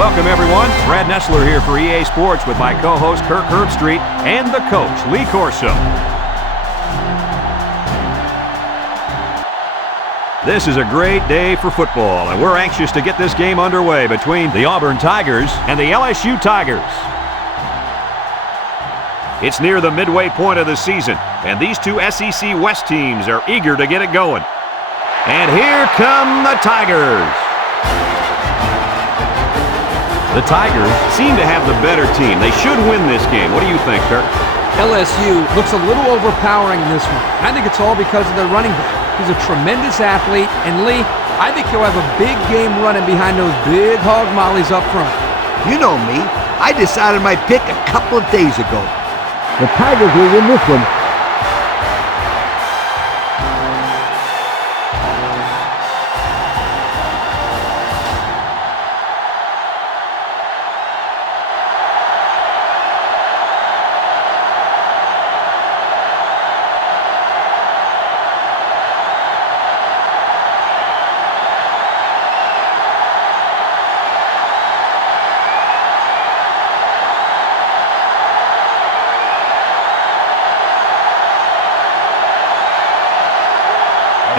Welcome, everyone. Brad Nessler here for EA Sports with my co-host Kirk Herbstreit and the coach, Lee Corso. This is a great day for football, and we're anxious to get this game underway between the Auburn Tigers and the LSU Tigers. It's near the midway point of the season, and these two SEC West teams are eager to get it going. And here come the Tigers. The Tigers seem to have the better team. They should win this game. What do you think, Kirk? LSU looks a little overpowering in this one. I think it's all because of their running back. He's a tremendous athlete, and Lee, I think he'll have a big game running behind those big hog mollies up front. You know me. I decided my pick a couple of days ago. The Tigers will win this one.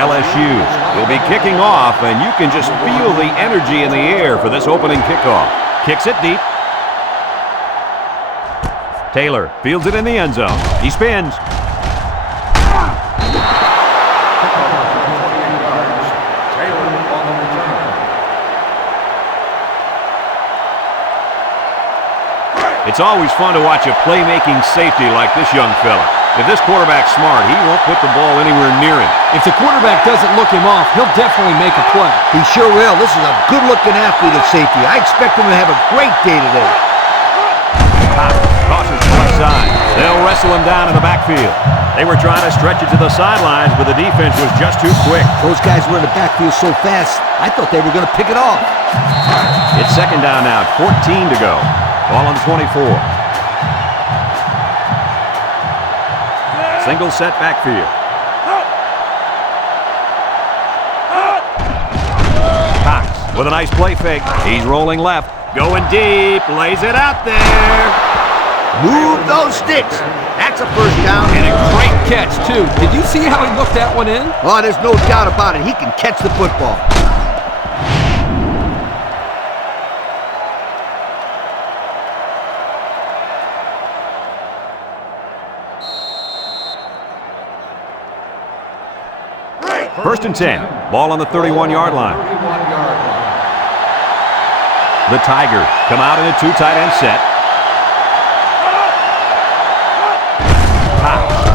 LSU will be kicking off, and you can just feel the energy in the air for this opening kickoff. Kicks it deep. Taylor fields it in the end zone. He spins. It's always fun to watch a playmaking safety like this young fella. If this quarterback's smart, he won't put the ball anywhere near him. If the quarterback doesn't look him off, he'll definitely make a play. He sure will. This is a good-looking athlete at safety. I expect him to have a great day today. Tosses to left side. They'll wrestle him down in the backfield. They were trying to stretch it to the sidelines, but the defense was just too quick. Those guys were in the backfield so fast, I thought they were going to pick it off. It's second down now, 14 to go. Ball on the 24. Single set backfield. Cox with a nice play fake. He's rolling left. Going deep. Lays it out there. Move those sticks. That's a first down. And a great catch, too. Did you see how he looked that one in? Oh, there's no doubt about it. He can catch the football. First and 10. Ball on the 31-yard line. The Tigers come out in a two tight end set.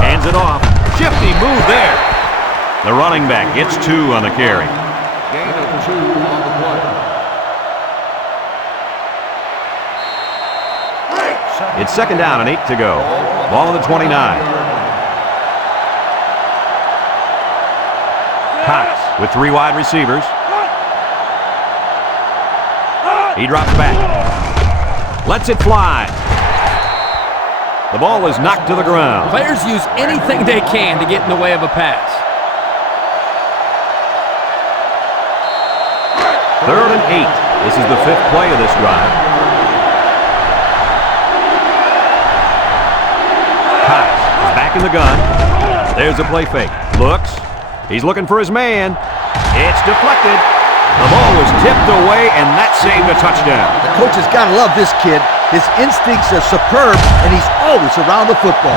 Hands it off. Shifty move there. The running back gets 2 on the carry. Gain of 2 on the play. It's second down and 8 to go. Ball on the 29. Cox with 3 wide receivers. He drops back. Lets it fly. The ball is knocked to the ground. Players use anything they can to get in the way of a pass. Third and 8. This is the 5th play of this drive. Cox is back in the gun. There's a play fake. Looks. He's looking for his man. It's deflected. The ball was tipped away, and that saved a touchdown. The coach has got to love this kid. His instincts are superb, and he's always around the football.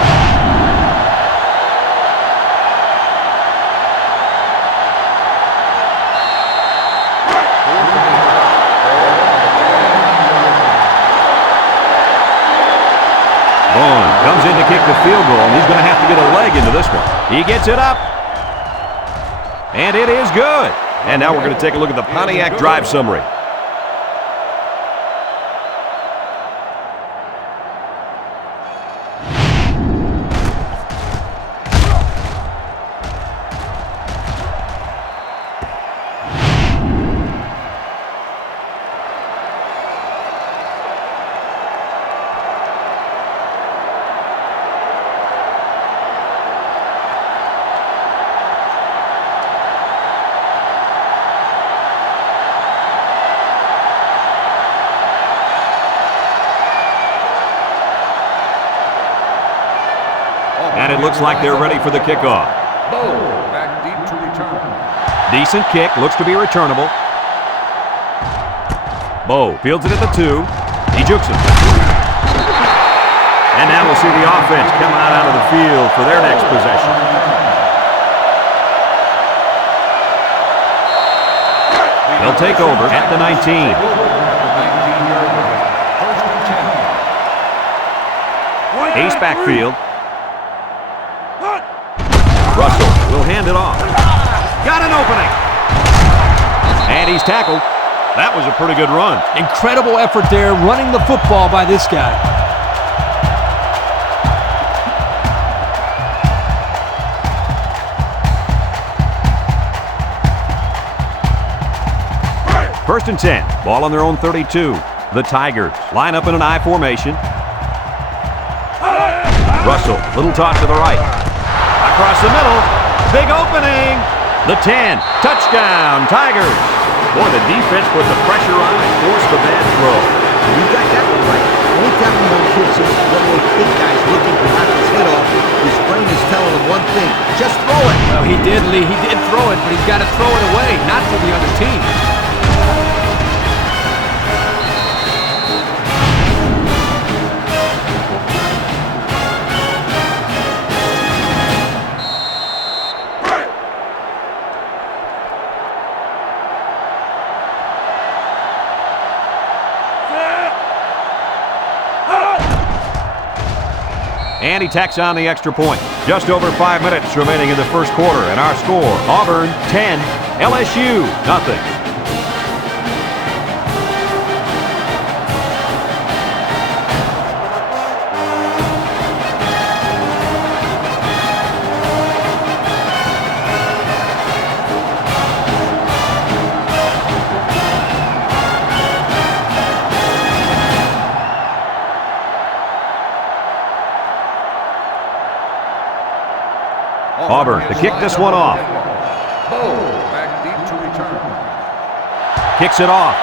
Vaughn comes in to kick the field goal, and he's going to have to get a leg into this one. He gets it up. And it is good. And now we're going to take a look at the Pontiac drive summary. it looks like they're ready for the kickoff. Bo back deep to return. Decent kick, looks to be returnable. Bo fields it at the 2. He jukes him. And now we'll see the offense come out of the field for their next possession. They'll take over at the 19. Ace backfield. Russell will hand it off. Got an opening. And he's tackled. That was a pretty good run. Incredible effort there running the football by this guy. First and 10. Ball on their own 32. The Tigers line up in an I formation. Russell, little toss to the right. Across the middle. Big opening. The 10. Touchdown, Tigers. Boy, the defense put the pressure on and forced the bad throw. You got that one right. Anytime you know kids see one of those big guys looking to knock his head off, his brain is telling him one thing: just throw it. Well, he did, Lee. He did throw it, but he's got to throw it away, not to the other team. And he tacks on the extra point. Just over 5 minutes remaining in the first quarter, and our score, Auburn 10, LSU nothing. Auburn to kick this one off. Bo back deep to return. Kicks it off.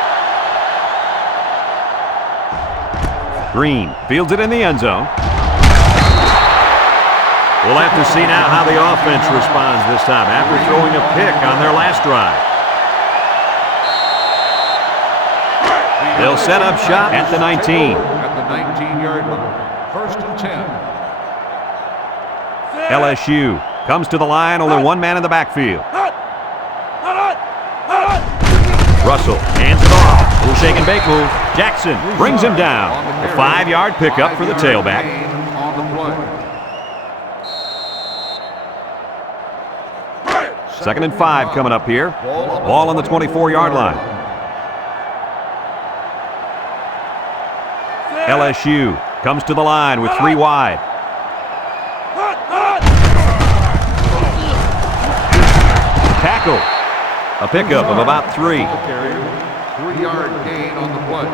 Green fields it in the end zone. We'll have to see now how the offense responds this time after throwing a pick on their last drive. They'll set up shop at the 19. At the 19-yard line. First and 10. LSU comes to the line, only one man in the backfield. Russell hands it off. Little shake and bake move. Jackson brings him down. A 5-yard pickup for the tailback. Second and 5 coming up here. Ball on the 24-yard line. LSU comes to the line with 3 wide. Tackle. A pickup of about 3. 3-yard gain on the play.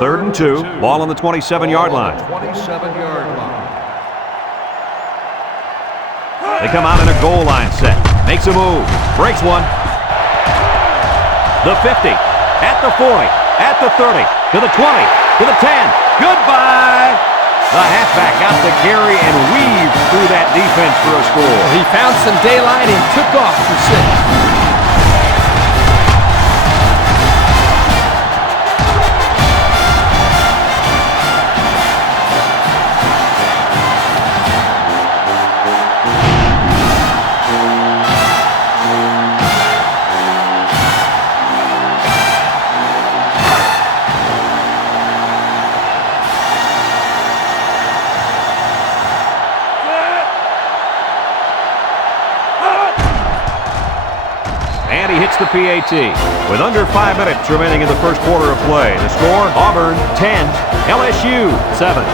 Third and 2. Ball on the 27-yard line. 27-yard line. They come out in a goal line set. Makes a move. Breaks one. The 50. At the 40. At the 30. To the 20. To the 10. Goodbye. The halfback got the carry and weaved through that defense for a score. He found some daylight and took off for 6. And he hits the PAT. With under 5 minutes remaining in the first quarter of play, the score, Auburn 10, LSU 7.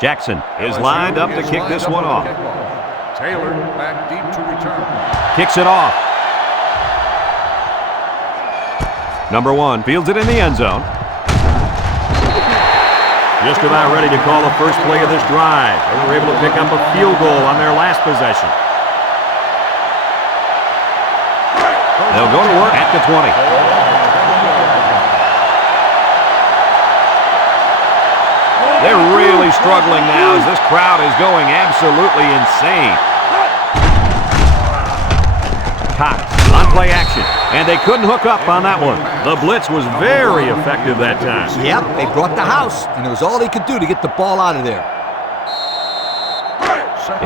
Jackson is lined up to kick this one off. Taylor back deep to return. Kicks it off. Number 1 fields it in the end zone. Just about ready to call the first play of this drive. They were able to pick up a field goal on their last possession. They'll go to work at the 20. They're really struggling now as this crowd is going absolutely insane. Cox on play action, and they couldn't hook up on that one. The blitz was very effective that time. Yep, they brought the house, and it was all they could do to get the ball out of there.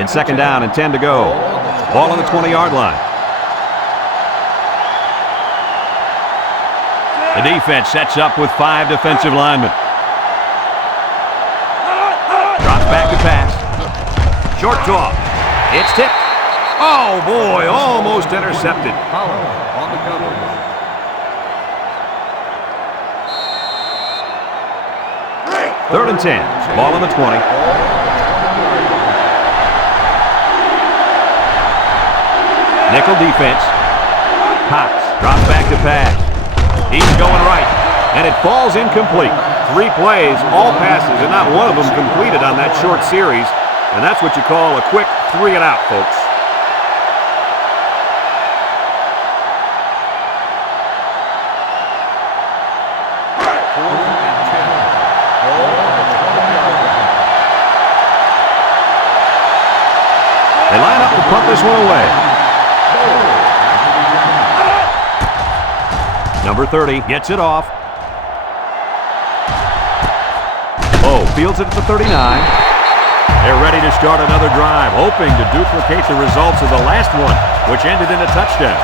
In second down and 10 to go. Ball on the 20-yard line. The defense sets up with 5 defensive linemen. Drops back to pass. Short toss. It's tipped. Oh, boy, almost intercepted. Pollard on the cover. Third and 10. Ball on the 20. Nickel defense. Cox drops back to pass. He's going right, and it falls incomplete. 3 plays, all passes, and not one of them completed on that short series. And that's what you call a quick 3 and out, folks. They line up to punt this one away. Number 30 gets it off. Oh, fields it at the 39. They're ready to start another drive, hoping to duplicate the results of the last one, which ended in a touchdown.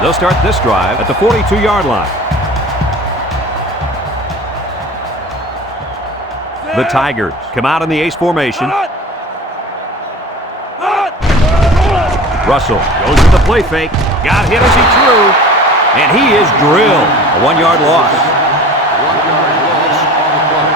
They'll start this drive at the 42-yard line. The Tigers come out in the ace formation. Russell goes with the play fake. Got hit as he threw, and he is drilled. A 1-yard loss. 1-yard loss on the play.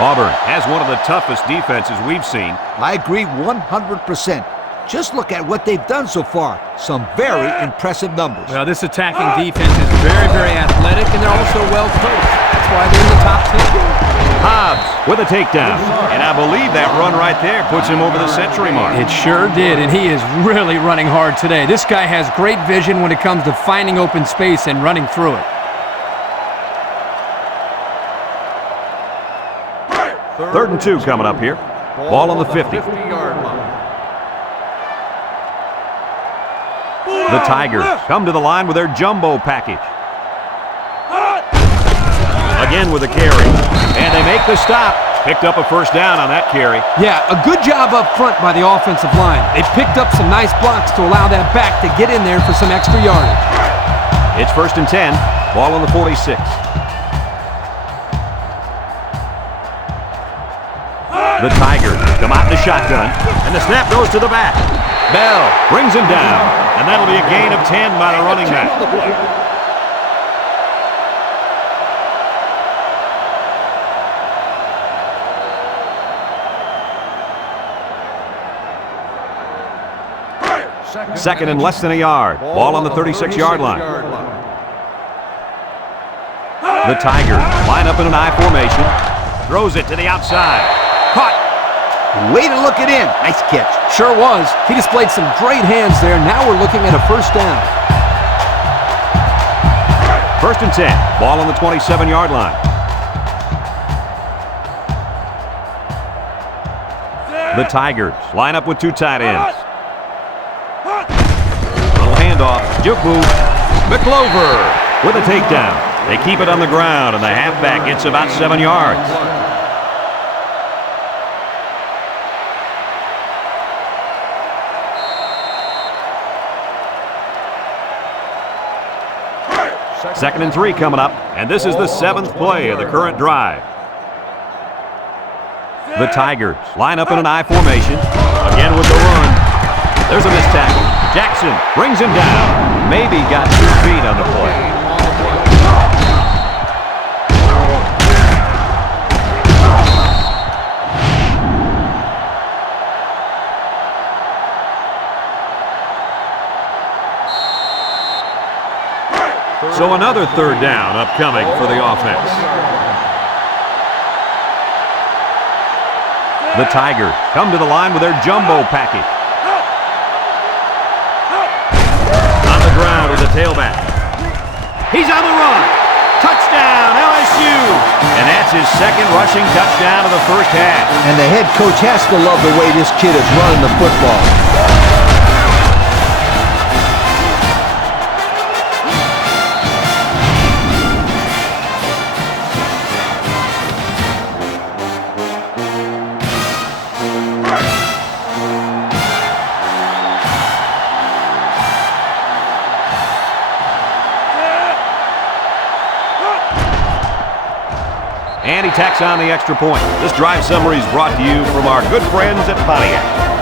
Auburn has one of the toughest defenses we've seen. I agree 100%. Just look at what they've done so far. Some very impressive numbers. Well, this attacking defense is very, very athletic, and they're also well coached. That's why they're in the top 10. Hobbs with a takedown. And I believe that run right there puts him over the century mark. It sure did, and he is really running hard today. This guy has great vision when it comes to finding open space and running through it. Third and 2 coming up here. Ball on the 50. 50-yard line. The Tigers come to the line with their jumbo package. Again with a carry. And they make the stop. Picked up a first down on that carry. Yeah, a good job up front by the offensive line. They picked up some nice blocks to allow that back to get in there for some extra yardage. It's first and 10. Ball on the 46. The Tigers come out in the shotgun. And the snap goes to the back. Bell brings him down. And that'll be a gain of 10 by the running back. Second and less than a yard. Ball on the 36-yard line. The Tigers line up in an I formation. Throws it to the outside. Caught. Way to look it in. Nice catch. Sure was. He displayed some great hands there. Now we're looking at a first down. First and 10. Ball on the 27-yard line. The Tigers line up with 2 tight ends. Little handoff. Juke move. McClover with a takedown. They keep it on the ground, and the halfback gets about 7 yards. Second and 3 coming up, and this is the 7th play of the current drive. The Tigers line up in an I formation. Again with the run. There's a missed tackle. Jackson brings him down. Maybe got 2 feet on the play. So another third down upcoming for the offense. The Tigers come to the line with their jumbo package. On the ground with the tailback. He's on the run. Touchdown, LSU. And that's his second rushing touchdown of the first half. And the head coach has to love the way this kid is running the football. And he tacks on the extra point. This drive summary is brought to you from our good friends at Pontiac.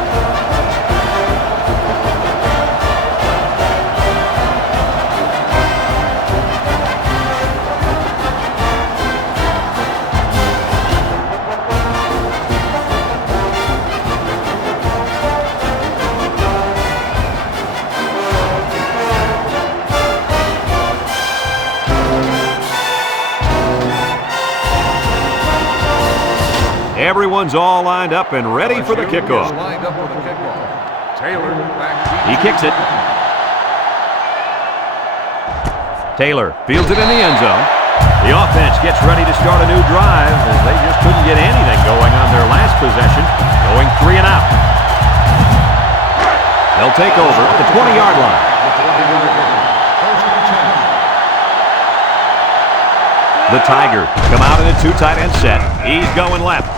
Everyone's all lined up and ready for the kickoff. Lined up for the kickoff. Taylor back deep. He kicks it. Taylor fields it in the end zone. The offense gets ready to start a new drive as they just couldn't get anything going on their last possession, going 3 and out. They'll take over at the 20-yard line. The Tigers come out in a 2 tight end set. He's going left.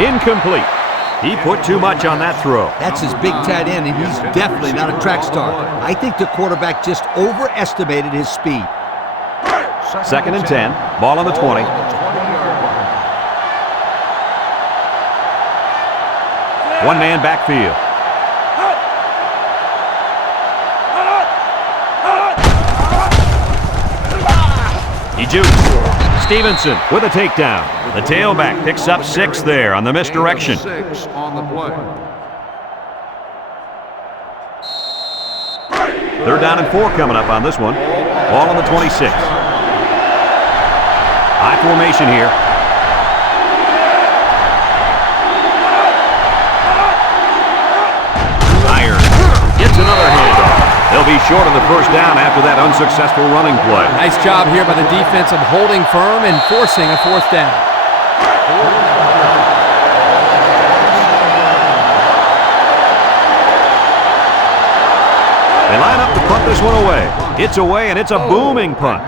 Incomplete. He put too much on that throw. That's his big tight end, and he's definitely not a track star. I think the quarterback just overestimated his speed. Second and 10. Ball on the 20. One-man backfield. He jukes. Stevenson with a takedown. The tailback picks up 6 there on the misdirection. 6 on the play. Third down and 4 coming up on this one. Ball on the 26. High formation here. Myers gets another handoff. They'll be short on the first down after that unsuccessful running play. Nice job here by the defense of holding firm and forcing a 4th down. They line up to punt this one away. It's away, and it's a booming punt.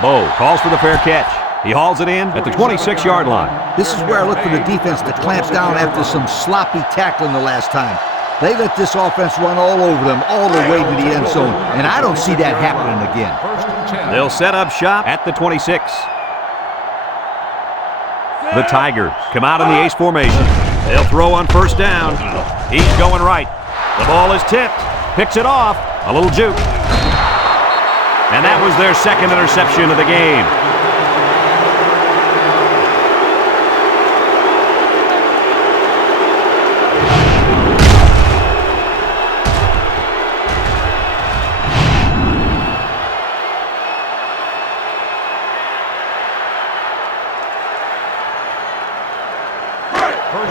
Bo calls for the fair catch. He hauls it in at the 26-yard line. This is where I look for the defense to clamp down after some sloppy tackling the last time. They let this offense run all over them, all the way to the end zone, and I don't see that happening again. They'll set up shop at the 26. The Tigers come out in the ace formation. They'll throw on first down. He's going right. The ball is tipped. Picks it off. A little juke. And that was their second interception of the game.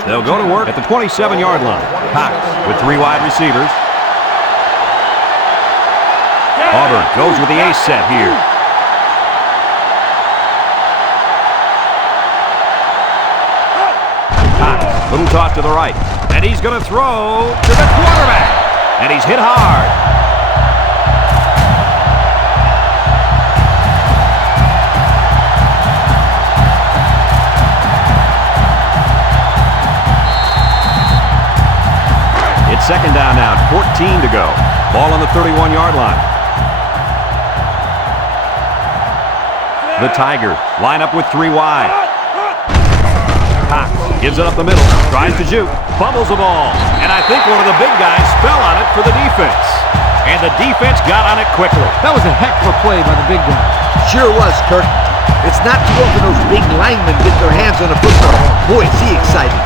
They'll go to work at the 27-yard line. Cox with 3 wide receivers. Auburn goes with the ace set here. Cox, little toss to the right. And he's going to throw to the quarterback. And he's hit hard. It's second down now, 14 to go. Ball on the 31-yard line. The Tigers line up with 3 wide. Cox gives it up the middle, tries to juke, fumbles the ball, and I think one of the big guys fell on it for the defense. And the defense got on it quickly. That was a heck of a play by the big guy. Sure was, Kirk. It's not too often those big linemen get their hands on a football. Boy, is he excited.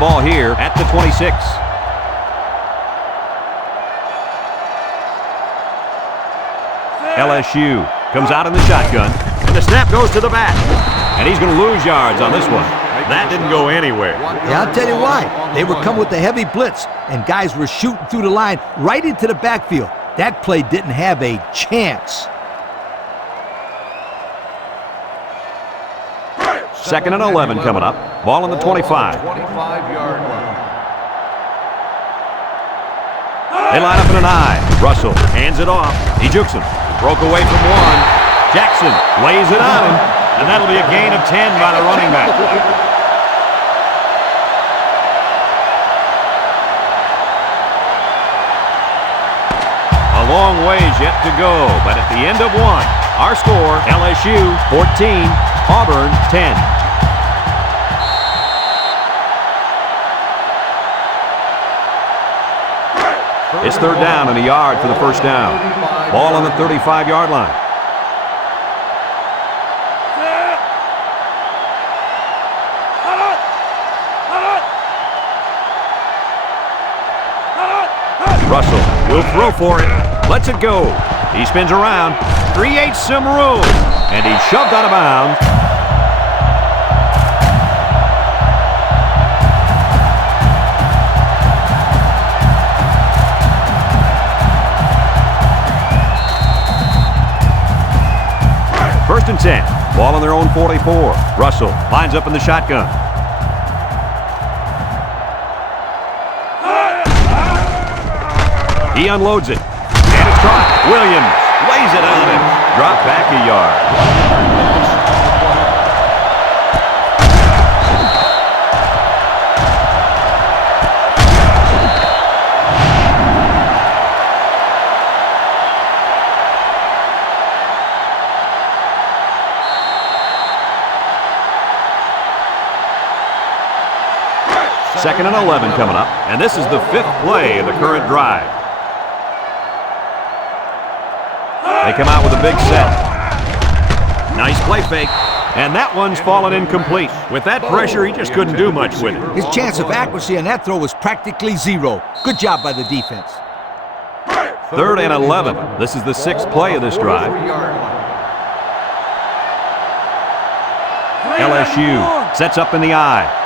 ball here at the 26. LSU comes out in the shotgun, and the snap goes to the back. And he's going to lose yards on this one. That didn't go anywhere. Yeah, I'll tell you why. They were coming with a heavy blitz, and guys were shooting through the line right into the backfield. That play didn't have a chance. 2nd and 11 coming up. Ball on the 25. 25-yard line. They line up in an I. Russell hands it off. He jukes him. Broke away from one. Jackson lays it on him, and that'll be a gain of 10 by the running back. A long ways yet to go, but at the end of one, our score, LSU 14, Auburn 10. It's 3rd down and a yard for the first down. Ball on the 35-yard line. Russell will throw for it. Lets it go. He spins around, creates some room, and he's shoved out of bounds. First and 10. Ball on their own 44. Russell lines up in the shotgun. He unloads it. And it's caught. Williams lays it on him. Drop back a yard. Second and 11 coming up, and this is the 5th play of the current drive. They come out with a big set. Nice play fake, and that one's fallen incomplete. With that pressure, he just couldn't do much with it. His chance of accuracy on that throw was practically zero. Good job by the defense. 3rd and 11. This is the 6th play of this drive. LSU sets up in the I.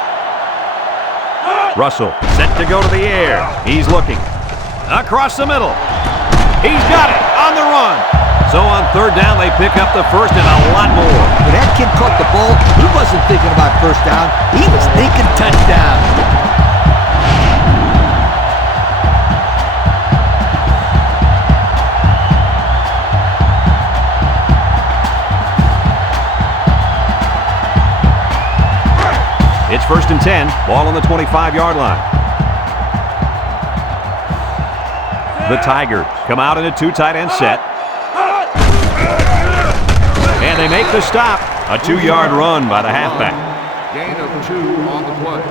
Russell set to go to the air. He's looking. Across the middle. He's got it on the run. So on 3rd down, they pick up the first and a lot more. When that kid caught the ball, he wasn't thinking about first down. He was thinking touchdown. It's 1st and 10. Ball on the 25-yard line. The Tigers come out in a 2 tight end set. And they make the stop. A 2-yard run by the halfback. Gain of 2 on the play.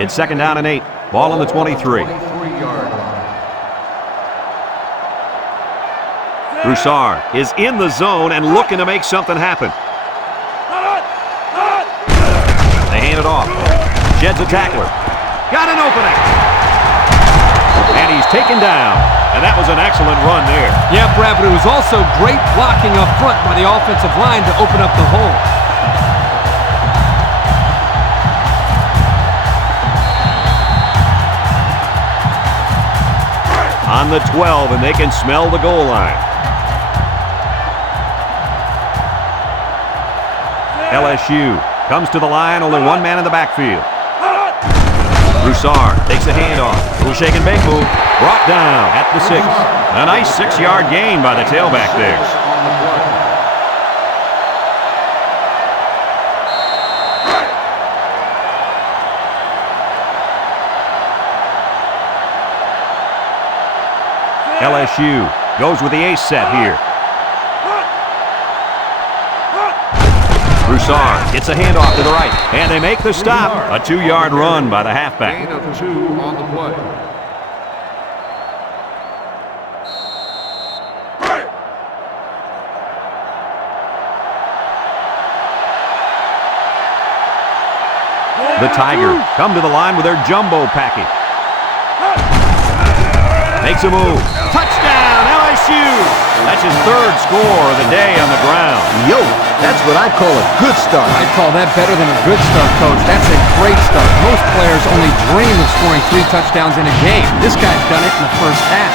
It's 2nd down and 8. Ball on the 23. 23-yard line. Broussard is in the zone and looking to make something happen. They hand it off. Jed's a tackler. Got an opening. And he's taken down. And that was an excellent run there. Yeah, Brad, but it was also great blocking up front by the offensive line to open up the hole. On the 12, and they can smell the goal line. LSU comes to the line, only one man in the backfield. Broussard takes a handoff. Little shake and bake move. Brought down at the 6. A nice 6-yard gain by the tailback there. LSU goes with the ace set here. Broussard gets a handoff to the right, and they make the stop. A 2-yard run by the halfback. Gain of 2 on the play. The Tigers come to the line with their jumbo package. Makes a move. Touchdown, LSU! That's his third score of the day on the ground. Yo, that's what I call a good start. I'd call that better than a good start, Coach. That's a great start. Most players only dream of scoring 3 touchdowns in a game. This guy's done it in the first half.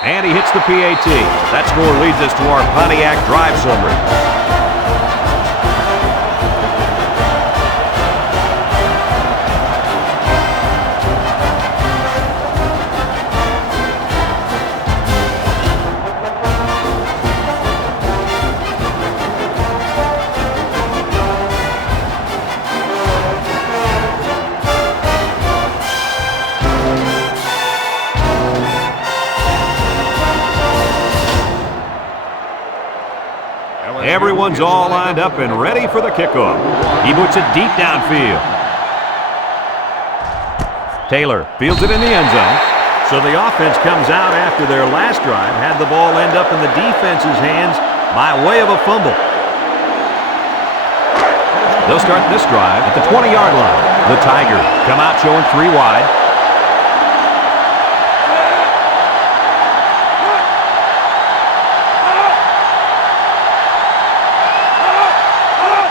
And he hits the PAT. That score leads us to our Pontiac drive summary. Everyone's all lined up and ready for the kickoff. He puts it deep downfield. Taylor fields it in the end zone. So the offense comes out after their last drive, had the ball end up in the defense's hands by way of a fumble. They'll start this drive at the 20-yard line. The Tigers come out showing 3 wide.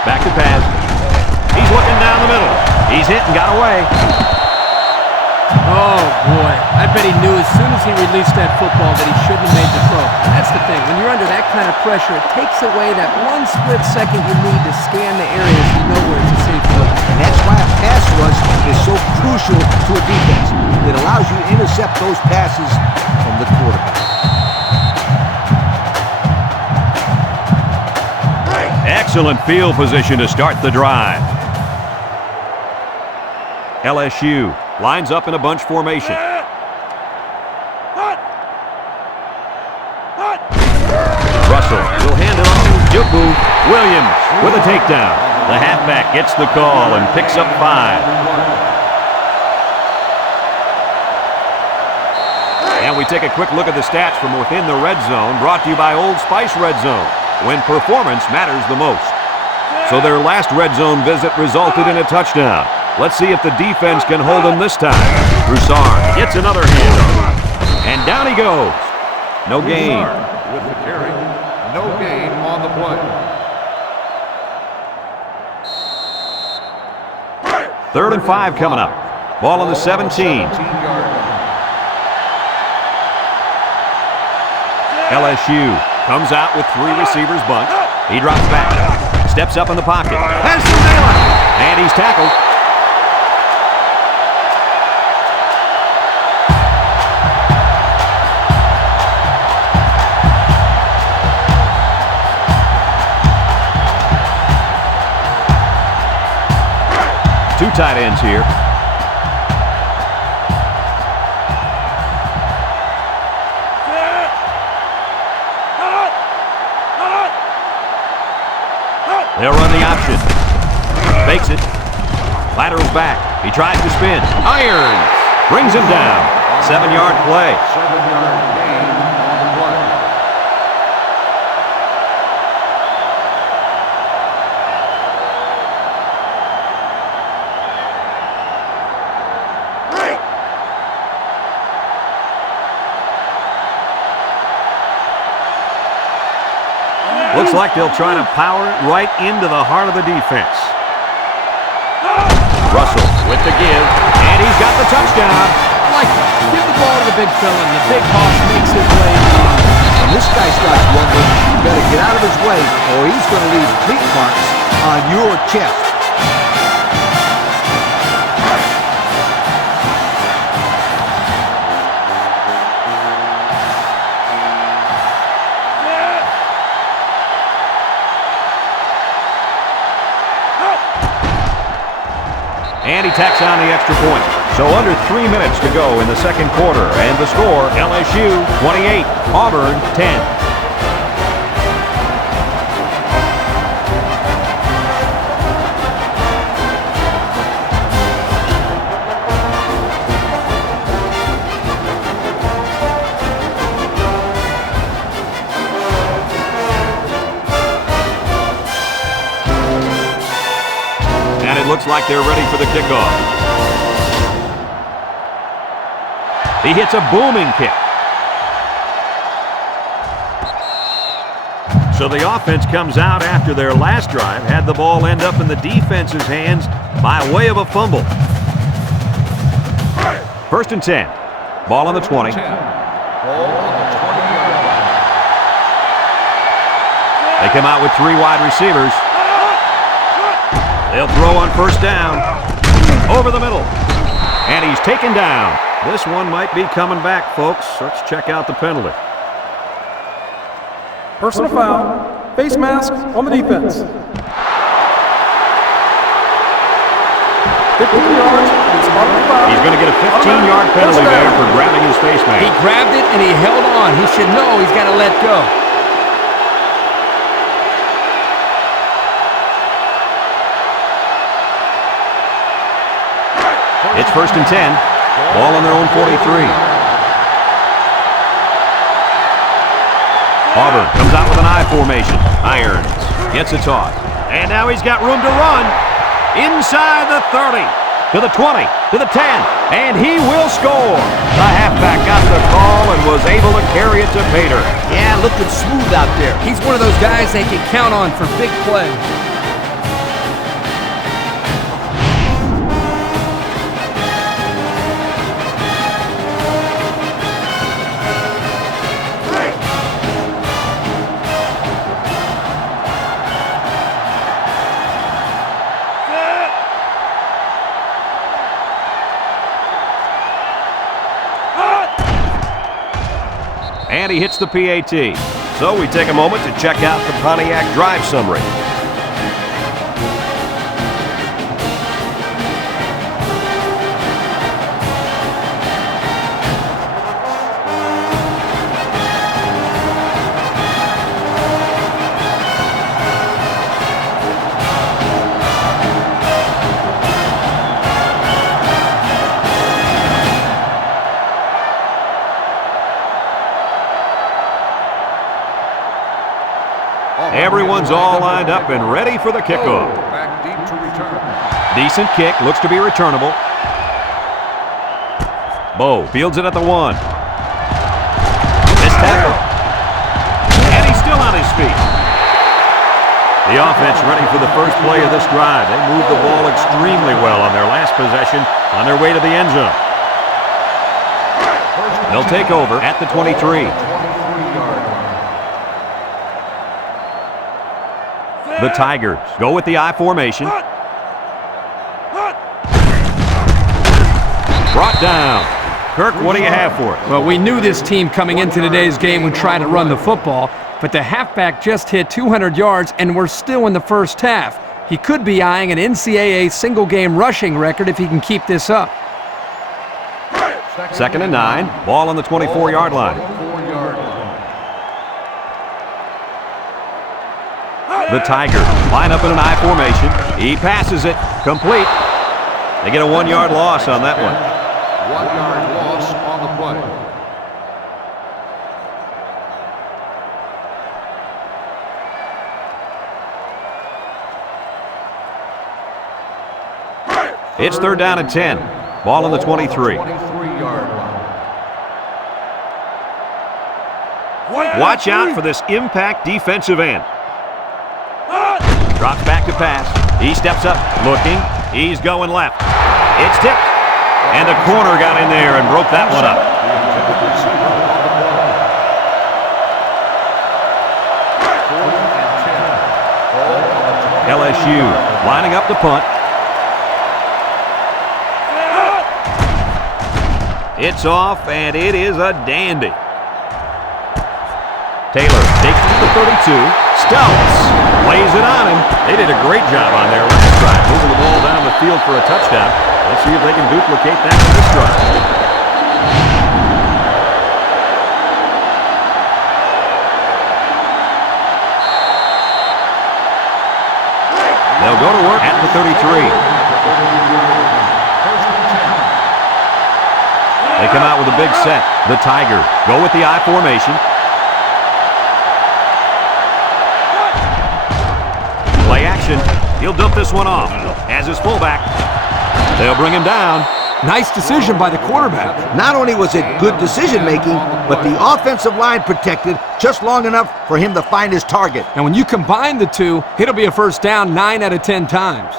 Back to pass. He's looking down the middle. He's hit and got away. Oh, boy. I bet he knew as soon as he released that football that he shouldn't have made the throw. That's the thing. When you're under that kind of pressure, it takes away that 1 split second you need to scan the area so you know where it's a safe throw. And that's why a pass rush is so crucial to a defense. It allows you to intercept those passes from the quarterback. Excellent field position to start the drive. LSU lines up in a bunch formation. Russell will hand it off to Jubu. Williams with a takedown. The halfback gets the call and picks up 5. And we take a quick look at the stats from within the red zone, brought to you by Old Spice Red Zone, when performance matters the most. So their last red zone visit resulted in a touchdown. Let's see if the defense can hold him this time. Broussard gets another handoff. And down he goes. No gain. With the carry. No gain on the play. 3rd and 5 coming up. Ball on the 17. 17-yard line. LSU comes out with 3 receivers bunched. He drops back. Steps up in the pocket. Has some daylight. And he's tackled. Two tight ends here. They'll run the option. Fakes it. Laterals back. He tries to spin. Irons. Brings him down. 7-yard play. 7-yard gain on the play. Looks like they'll try to power it right into the heart of the defense. Russell with the give, and he's got the touchdown. I like it. Give the ball to the big fella, and the big hoss makes his way on. When this guy starts rumbling, you better get out of his way, or he's going to leave cleat marks on your chest. And he tacks on the extra point. So under 3 minutes to go in the second quarter. And the score, LSU 28, Auburn 10. like they're ready for the kickoff. He hits a booming kick. So the offense comes out after their last drive, had the ball end up in the defense's hands by way of a fumble. 1st and 10. Ball on the 20. Ball on the 20-yard line. They come out with 3 wide receivers. They'll throw on 1st down. Over the middle. And he's taken down. This one might be coming back, folks. Let's check out the penalty. Personal foul, face mask on the defense. 15 yards, He's going to get a 15-yard penalty there for grabbing his face mask. He grabbed it and he held on. He should know he's got to let go. It's 1st and 10. Ball on their own 43. Auburn comes out with an I formation. Irons gets a toss. And now he's got room to run. Inside the 30. To the 20. To the 10. And he will score. The halfback got the call and was able to carry it to Pater. Yeah, looking smooth out there. He's one of those guys they can count on for big plays. And he hits the PAT. So we take a moment to check out the Pontiac drive summary. Everyone's all lined up and ready for the kickoff. Back deep to return. Decent kick, looks to be returnable. Bo fields it at the 1. This tackle. And he's still on his feet. The offense ready for the first play of this drive. They moved the ball extremely well on their last possession on their way to the end zone. They'll take over at the 23. The Tigers go with the I formation. Brought down. Kirk, what do you have for it? Well, we knew this team coming into today's game would try to run the football, but the halfback just hit 200 yards, and we're still in the first half. He could be eyeing an NCAA single-game rushing record if he can keep this up. 2nd and 9. Ball on the 24-yard line. The Tigers line up in an I formation. He passes it. Complete. They get a 1-yard loss on that one. 1-yard loss on the play. It's 3rd down and 10. Ball on the 23. 23-yard line. Watch out for this impact defensive end. Drops back to pass. He steps up, looking. He's going left. It's tipped. And the corner got in there and broke that one up. LSU lining up the punt. It's off, and it is a dandy. Taylor takes it to the 32. Stouts lays it on him. They did a great job on their last drive, moving the ball down the field for a touchdown. Let's see if they can duplicate that in this drive. They'll go to work at the 33. They come out with a big set. The Tigers go with the I formation. Play action. He'll dump this one off. As his fullback. They'll bring him down. Nice decision by the quarterback. Not only was it good decision-making, but the offensive line protected just long enough for him to find his target. And when you combine the two, it'll be a first down 9 out of 10 times.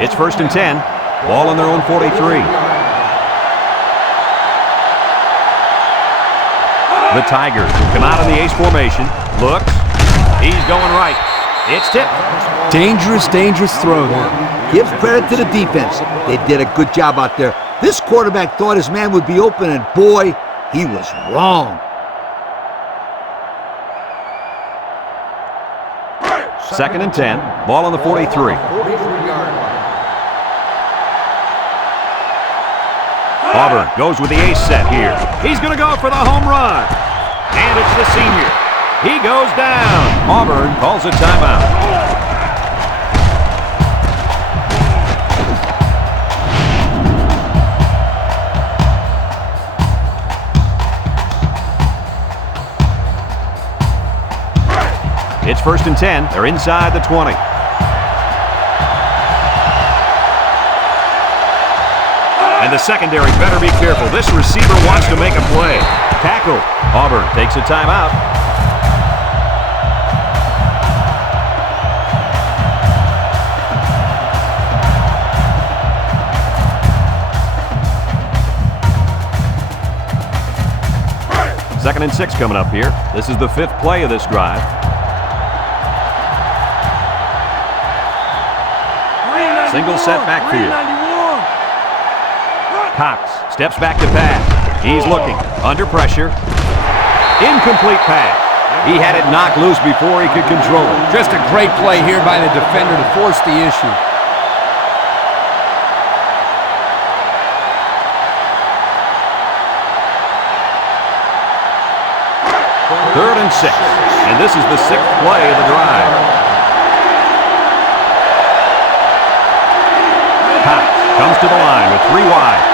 It's 1st and 10. Ball on their own 43. The Tigers come out in the ace formation. Looks. He's going right. It's tipped. Dangerous, dangerous throw there. Gives credit to the defense. They did a good job out there. This quarterback thought his man would be open, and boy, he was wrong. 2nd and 10. Ball on the 43. 43-yard line. Auburn goes with the ace set here. He's going to go for the home run. And it's the senior. He goes down. Auburn calls a timeout. It's 1st and 10. They're inside the 20. And the secondary better be careful. This receiver wants to make a play. Tackle. Auburn takes a timeout. Second and 6 coming up here. This is the 5th play of this drive. Single set backfield. Cox steps back to pass. He's looking. Under pressure. Incomplete pass. He had it knocked loose before he could control it. Just a great play here by the defender to force the issue. 3rd and 6. And this is the 6th play of the drive. Cox comes to the line with 3 wide.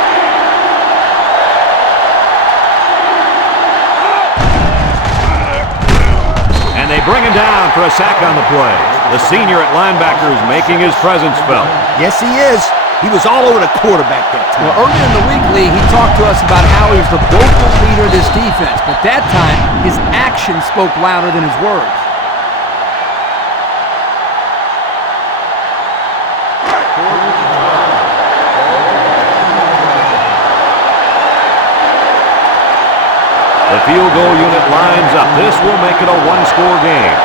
And they bring him down for a sack on the play. The senior at linebacker is making his presence felt. Yes, he is. He was all over the quarterback that time. Well, earlier in the week, Lee, he talked to us about how he was the vocal leader of this defense, but that time, his actions spoke louder than his words. The field goal unit lines up. This will make it a one-score game.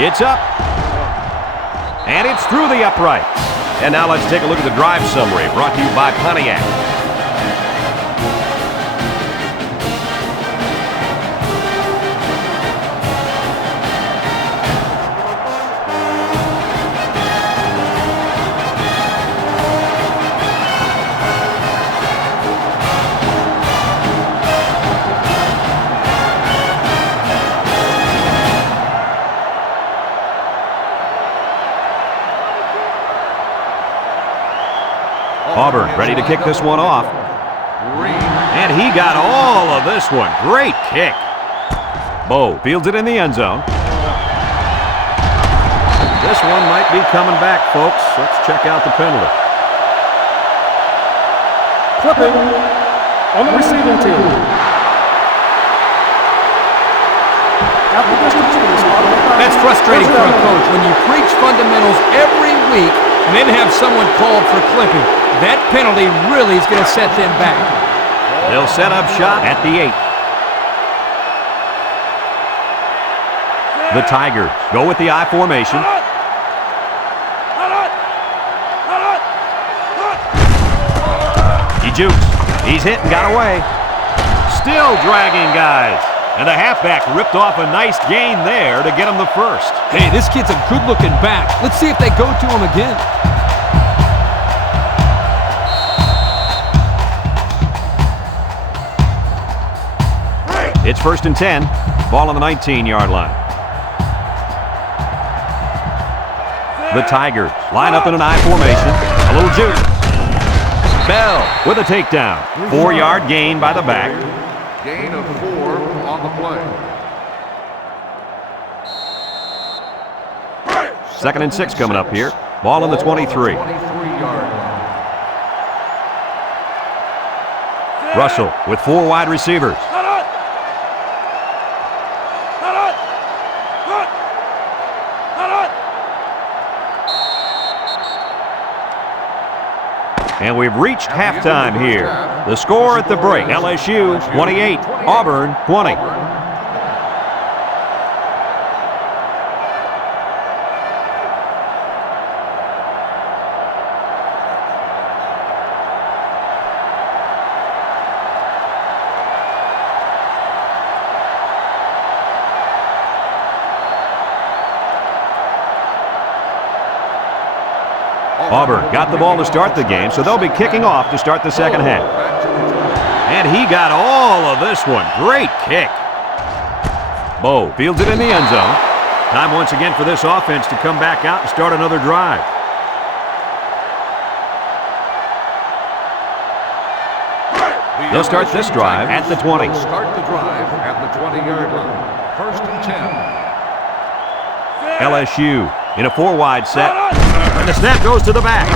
It's up. And it's through the upright. And now let's take a look at the drive summary brought to you by Pontiac. Auburn ready to kick this one off. And he got all of this one. Great kick. Bo fields it in the end zone. This one might be coming back, folks. Let's check out the penalty. Clipping on the receiving team. That's frustrating for a coach when you preach fundamentals every week and then have someone called for clipping. That penalty really is going to set them back. They'll set up shop at the 8. The Tigers go with the I formation. He jukes. He's hit and got away. Still dragging guys. And the halfback ripped off a nice gain there to get him the first. Hey, this kid's a good-looking back. Let's see if they go to him again. It's 1st and 10. Ball on the 19-yard line. The Tigers line up in an I formation. A little juke. Bell with a takedown. 4-yard gain by the back. Gain of 4 on the play. 2nd and 6 coming up here. Ball on the 23. 23-yard line. Russell with 4 wide receivers. And we've reached halftime here. The score at the break, LSU 28, Auburn 20. Auburn got the ball to start the game, so they'll be kicking off to start the second half. And he got all of this one. Great kick. Bo fields it in the end zone. Time once again for this offense to come back out and start another drive. They'll start this drive at the 20. Start the drive at the 20-yard line. 1st and 10. LSU in a 4-wide set. And the snap goes to the back.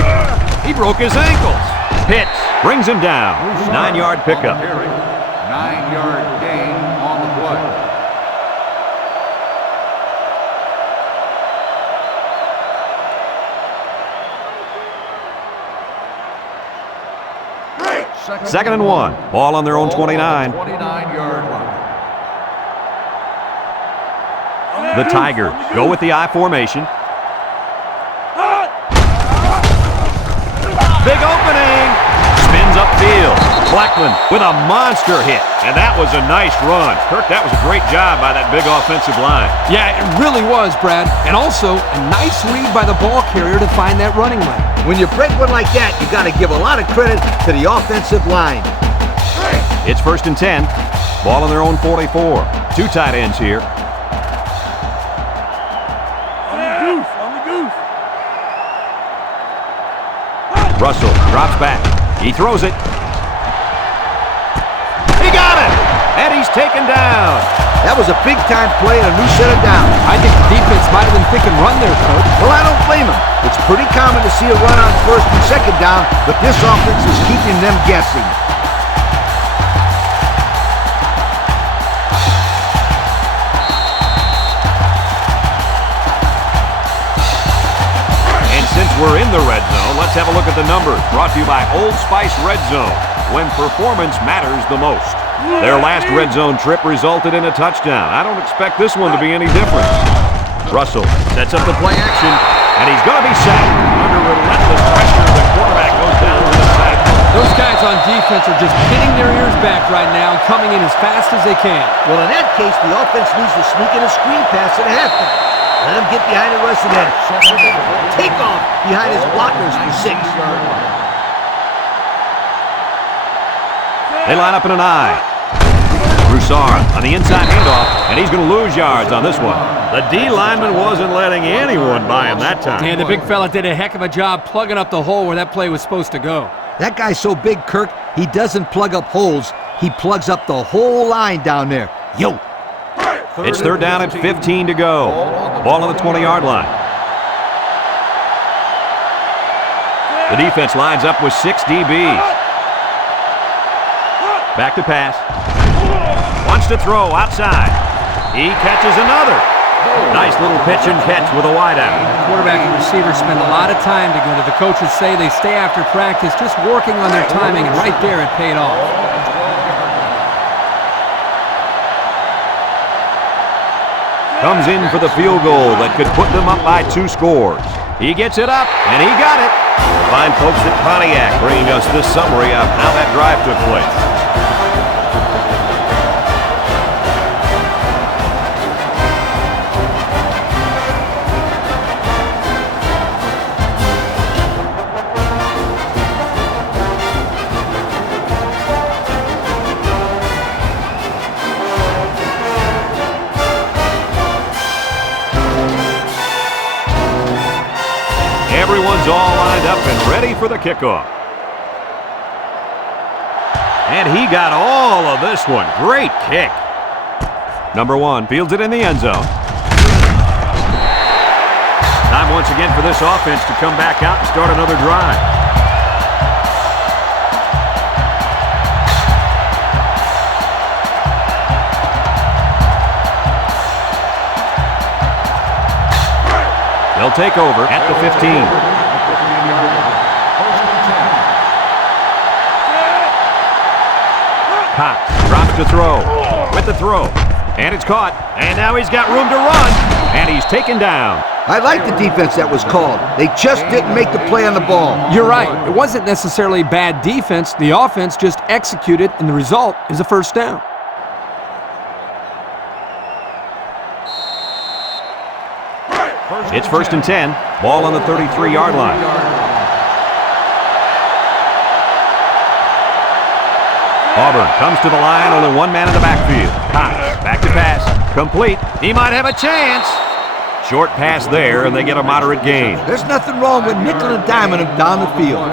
He broke his ankles. Pitts brings him down. 9-yard pickup. 9-yard gain on the play. Second and 1. Ball on their own 29. 29-yard line. The Tigers go with the I formation. Big opening. Spins upfield. Blackman with a monster hit. And that was a nice run. Kirk, that was a great job by that big offensive line. Yeah, it really was, Brad. And also, a nice read by the ball carrier to find that running lane. When you break one like that, you got to give a lot of credit to the offensive line. It's 1st and 10. Ball on their own 44. 2 tight ends here. Russell drops back. He throws it. He got it! And he's taken down. That was a big-time play and a new set of downs. I think the defense might have been thinking run there, Coach. Well, I don't blame him. It's pretty common to see a run on 1st and 2nd down, but this offense is keeping them guessing. Since we're in the red zone, let's have a look at the numbers. Brought to you by Old Spice Red Zone, when performance matters the most. Their last red zone trip resulted in a touchdown. I don't expect this one to be any different. Russell sets up the play action, and he's going to be sacked. Under relentless pressure, the quarterback goes down to the sack. Those guys on defense are just pinning their ears back right now and coming in as fast as they can. Well, in that case, the offense needs to sneak in a screen pass at halftime. Let him get behind the rest of them. Take off behind his blockers for 6. They line up in an I. Broussard on the inside handoff, and he's going to lose yards on this one. The D lineman wasn't letting anyone by him that time. And the big fella did a heck of a job plugging up the hole where that play was supposed to go. That guy's so big, Kirk, he doesn't plug up holes. He plugs up the whole line down there. Yo! It's 3rd down at 15 to go. Ball on the 20-yard line. The defense lines up with 6 DBs. Back to pass. Wants to throw outside. He catches another. Nice little pitch and catch with a wideout. Quarterback and receiver spend a lot of time together. The coaches say they stay after practice just working on their timing, and right there it paid off. Comes in for the field goal that could put them up by 2 scores. He gets it up, and he got it. Fine folks at Pontiac bringing us this summary of how that drive took place. Everyone's all lined up and ready for the kickoff. And he got all of this one. Great kick. Number 1 fields it in the end zone. Time once again for this offense to come back out and start another drive. They'll take over at the 15. Cox drops to throw. With the throw. And it's caught. And now he's got room to run. And he's taken down. I like the defense that was called. They just didn't make the play on the ball. You're right. It wasn't necessarily bad defense. The offense just executed, and the result is a first down. It's 1st and 10. Ball on the 33-yard line. Auburn comes to the line. Only one man in the backfield. Cox back to pass. Complete. He might have a chance. Short pass there, and they get a moderate gain. There's nothing wrong with nickel and diming him down the field.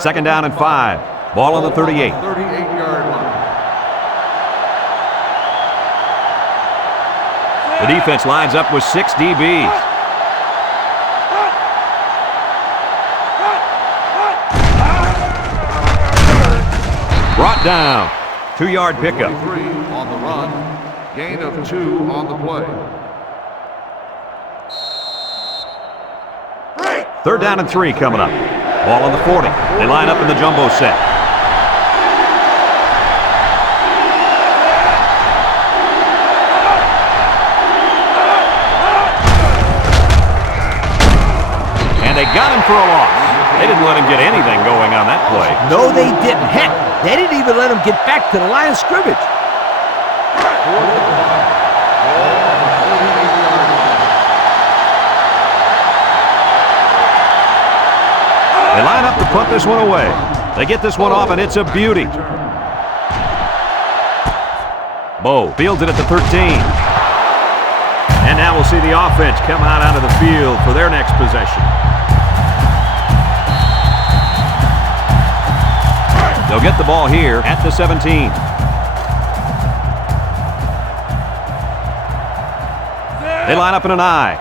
2nd down and 5. Ball on the 38. 38-yard line. The defense lines up with 6 DBs. Brought down. 2-yard pickup. 3 on the run. Gain of 2 on the play. 3rd down and 3 coming up. Ball on the 40. They line up in the jumbo set. And they got him for a loss. They didn't let him get anything going on that play. No, they didn't. Heck, they didn't even let him get back to the line of scrimmage. They line up to punt this one away. They get this one off, and it's a beauty. Bo fields it at the 13. And now we'll see the offense come out onto the field for their next possession. They'll get the ball here at the 17. They line up in an I.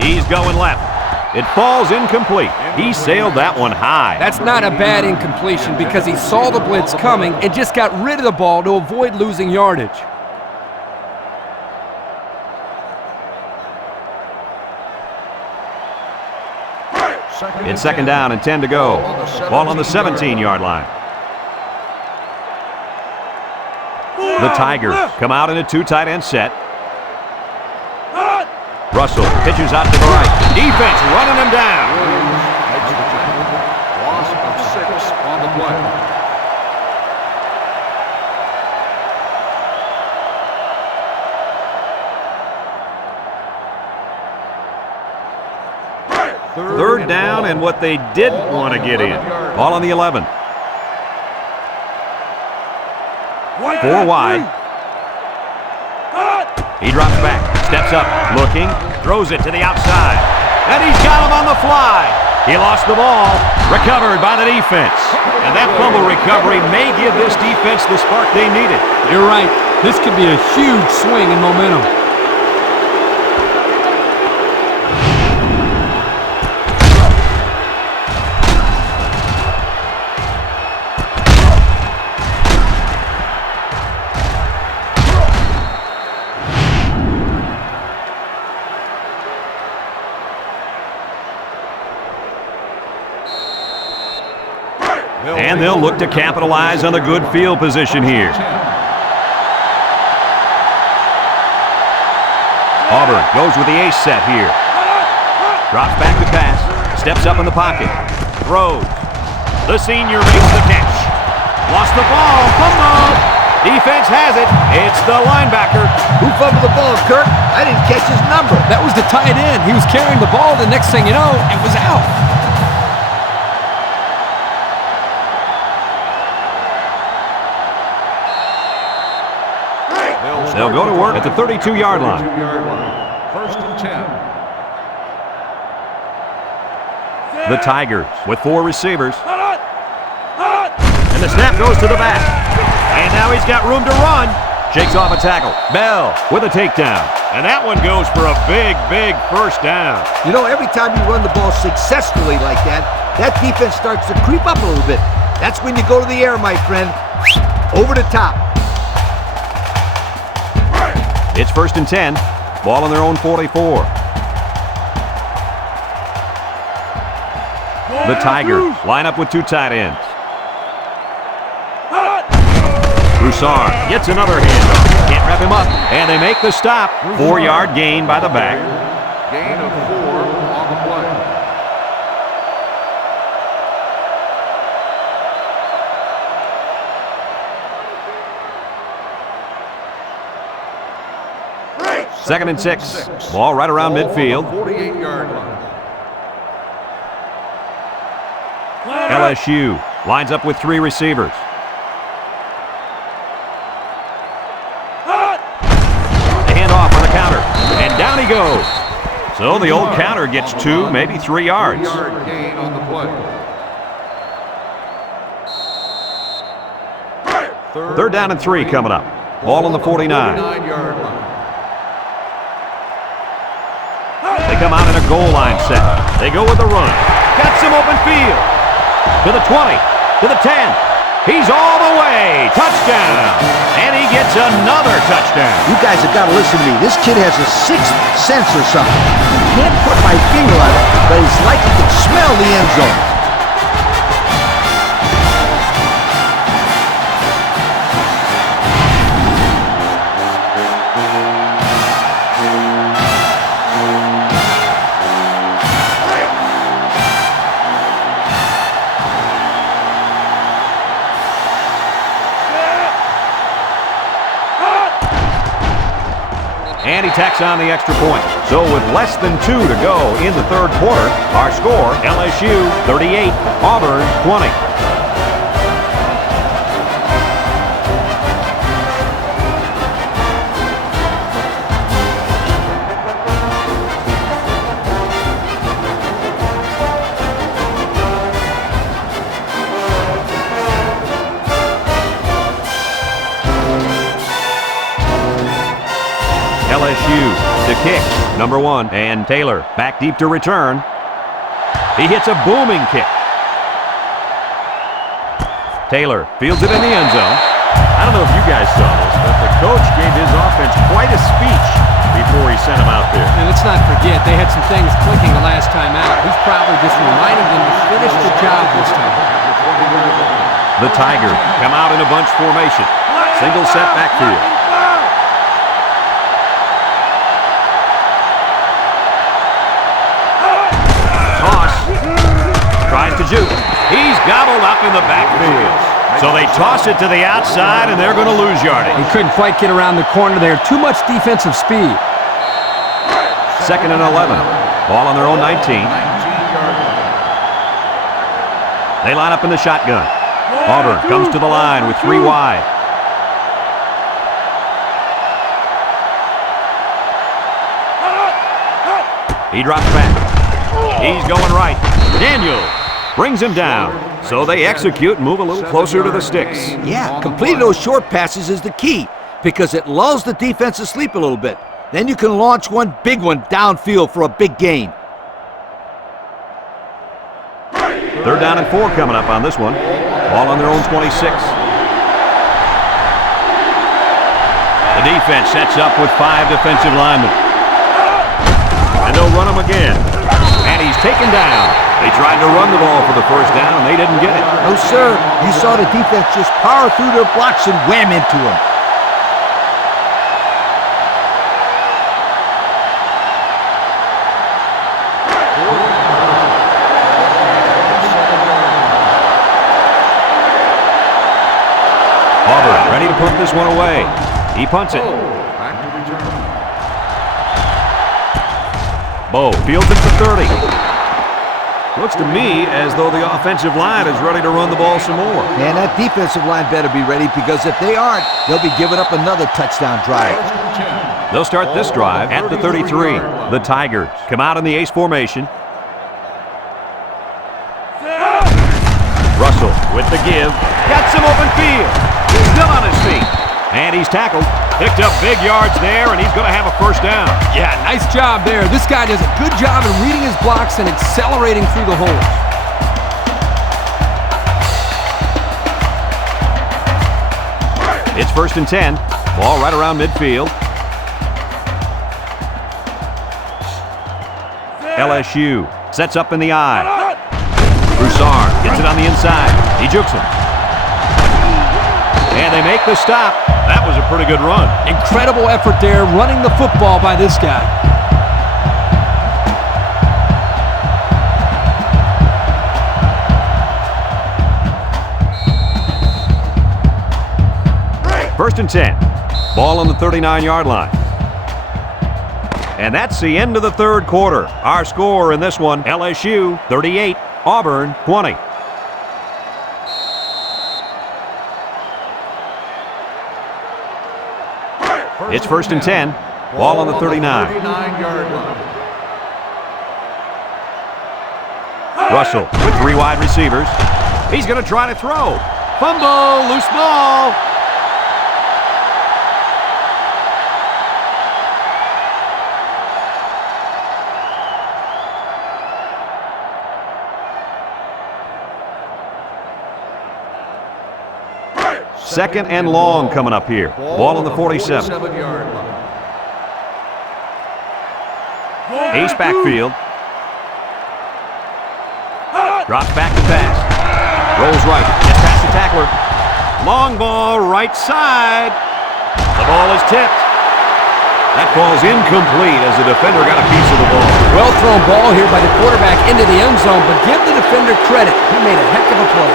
He's going left. It falls incomplete. He sailed that one high. That's not a bad incompletion because he saw the blitz coming and just got rid of the ball to avoid losing yardage. It's 2nd down and 10 to go. Ball on the 17-yard line. The Tigers come out in a 2 tight end set. Russell pitches out to the right. Defense running him down. Loss of 6 on the play. Third down and what they didn't want to get in. Ball on the 11. 4 wide. He drops back, steps up, looking, throws it to the outside. And he's got him on the fly. He lost the ball, recovered by the defense. And that fumble recovery may give this defense the spark they needed. You're right. This could be a huge swing in momentum. And they'll look to capitalize on the good field position here. Auburn goes with the ace set here. Drops back to pass. Steps up in the pocket. Throws. The senior makes the catch. Lost the ball. Fumble. Defense has it. It's the linebacker. Who fumbled the ball, Kirk? I didn't catch his number. That was the tight end. He was carrying the ball. The next thing you know, it was out. They'll go to work at the 32-yard line. First and 10. The Tigers with 4 receivers. And the snap goes to the back. And now he's got room to run. Shakes off a tackle. Bell with a takedown. And that one goes for a big, big first down. You know, every time you run the ball successfully like that, that defense starts to creep up a little bit. That's when you go to the air, my friend. Over the top. It's first and 10. Ball on their own 44. The Tigers line up with 2 tight ends. Broussard gets another handoff. Can't wrap him up. And they make the stop. 4-yard gain by the back. Gain of 4 on the play. Second and 6. Ball right around midfield. 48-yard line. LSU lines up with 3 receivers. The handoff on the counter. And down he goes. So the old counter gets 2, maybe 3 yards. 3-yard gain on the play. Third down and 3 coming up. Ball on the 49. 49-yard line. They come out in a goal line set. They go with the run. Got some open field. To the 20. To the 10. He's all the way. Touchdown. And he gets another touchdown. You guys have got to listen to me. This kid has a 6th sense or something. I can't put my finger on it, but it's like he can smell the end zone. And he tacks on the extra point. So with less than 2 to go in the third quarter, our score, LSU 38, Auburn 20. LSU to kick, number 1, and Taylor back deep to return. He hits a booming kick. Taylor fields it in the end zone. I don't know if you guys saw this, but the coach gave his offense quite a speech before he sent them out there. And let's not forget, they had some things clicking the last time out. He's probably just reminding them to finish the job this time. The Tigers come out in a bunch formation. Single set backfield. Tries to juke. He's gobbled up in the backfield. So they toss it to the outside, and they're going to lose yardage. He couldn't quite get around the corner there. Too much defensive speed. Second and 11. Ball on their own 19. 19-yard line. They line up in the shotgun. Auburn comes to the line with 3 wide. He drops back. He's going right. Daniel brings him down. So they execute and move a little closer to the sticks. Yeah, completing those short passes is the key because it lulls the defense to sleep a little bit. Then you can launch one big one downfield for a big gain. Third down and 4 coming up on this one. Ball on their own 26. The defense sets up with 5 defensive linemen. And they'll run him again. And he's taken down. They tried to run the ball for the first down, and they didn't get it. No, sir. You saw the defense just power through their blocks and wham into him. Auburn ready to put this one away. He punts it. Back to return. Bo fields it for 30. Looks to me as though the offensive line is ready to run the ball some more. And that defensive line better be ready because if they aren't, they'll be giving up another touchdown drive. They'll start this drive at the 33. The Tigers come out in the ace formation. Russell with the give. Got some open field. Still on his feet. And he's tackled. Picked up big yards there, and he's going to have a first down. Yeah, nice job there. This guy does a good job in reading his blocks and accelerating through the holes. It's 1st and 10. Ball right around midfield. LSU sets up in the eye. Broussard gets it on the inside. He jukes him. And they make the stop. That was a pretty good run. Incredible effort there running the football by this guy. First and 10. Ball on the 39-yard line. And that's the end of the third quarter. Our score in this one, LSU 38, Auburn 20. It's 1st and 10. Ball on the 39. 39-yard line. Russell with 3 wide receivers. He's going to try to throw. Fumble, loose ball. Second and long coming up here. Ball on the 47. 47-yard line. Ace backfield. Drops back to pass. Rolls right. Gets past the tackler. Long ball, right side. The ball is tipped. That ball's incomplete as the defender got a piece of the ball. Well thrown ball here by the quarterback into the end zone, but give the defender credit. He made a heck of a play.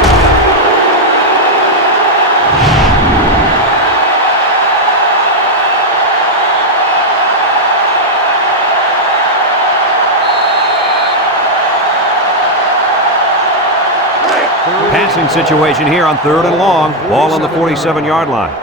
Passing situation here on 3rd and long. Ball on the 47-yard line.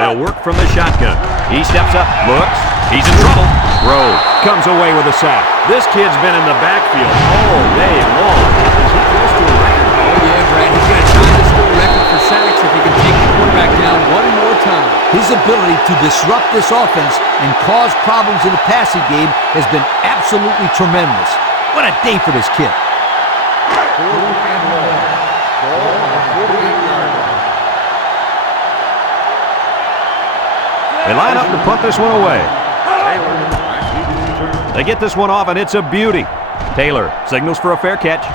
They'll work from the shotgun. He steps up, looks. He's in trouble. Rhodes comes away with a sack. This kid's been in the backfield all day long. Is he close to a record? Oh, yeah, Brad. He's going to try to steal a record for sacks if he can take the quarterback down one more time. His ability to disrupt this offense and cause problems in the passing game has been absolutely tremendous. What a day for this kid. 4th and long. Ball on the 48-yard line. They line up to punt this one away. They get this one off, and it's a beauty. Taylor signals for a fair catch.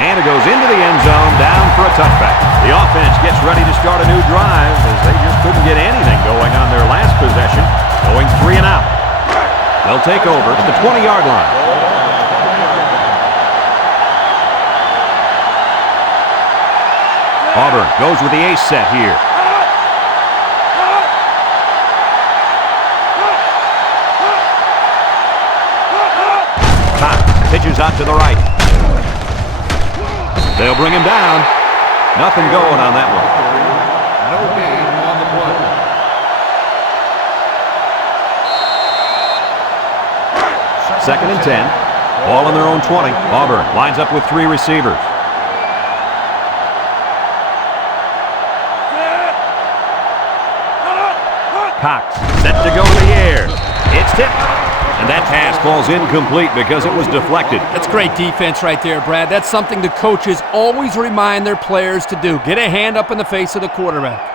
And it goes into the end zone, down for a touchback. The offense gets ready to start a new drive as they just couldn't get anything going on their last possession, going 3 and out. They'll take over at the 20-yard line. Auburn goes with the ace set here. Cox pitches out to the right. They'll bring him down. Nothing going on that one. No gain on the play. Second and 10. Ball on their own 20. Auburn lines up with 3 receivers. Cox set to go to the air. It's tipped. And that pass falls incomplete because it was deflected. That's great defense right there, Brad. That's something the coaches always remind their players to do. Get a hand up in the face of the quarterback.